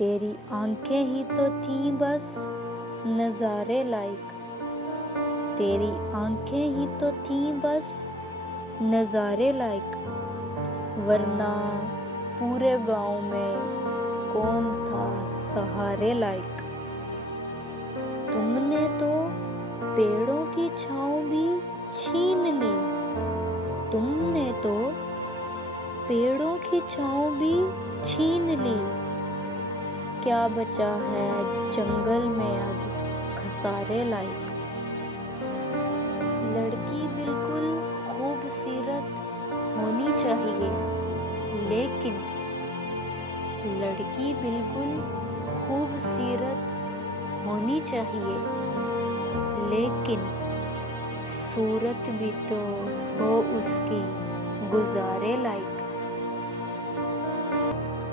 तेरी आंखें ही तो थीं बस नज़ारे लायक। तेरी आंखें ही तो थीं बस नज़ारे लायक, वरना पूरे गांव में कौन था सहारे लायक। तुमने तो पेड़ों की छाँव भी छीन ली। तुमने तो पेड़ों की छाँव भी छीन ली। क्या बचा है जंगल में अब खसारे लायक। लड़की बिल्कुल खूबसूरत होनी चाहिए, लेकिन लड़की बिल्कुल खूबसूरत होनी चाहिए, लेकिन सूरत भी तो हो उसकी गुजारे लायक।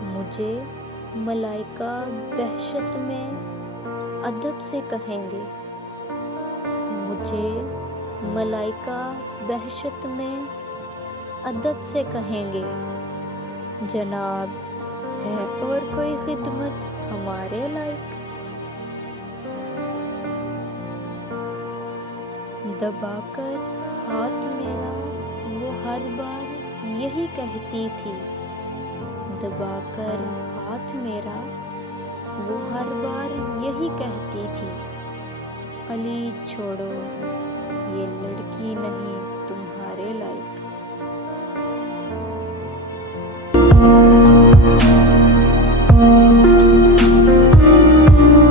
मुझे मलाइका वहशत में अदब से कहेंगे। मुझे मलाइका वहशत में अदब से कहेंगे, जनाब है और कोई खिदमत हमारे लायक। दबाकर हाथ मेरा वो हर बार यही कहती थी। दबाकर हाथ मेरा वो हर बार यही कहती थी, अली छोड़ो ये लड़की नहीं तुम्हारे लायक।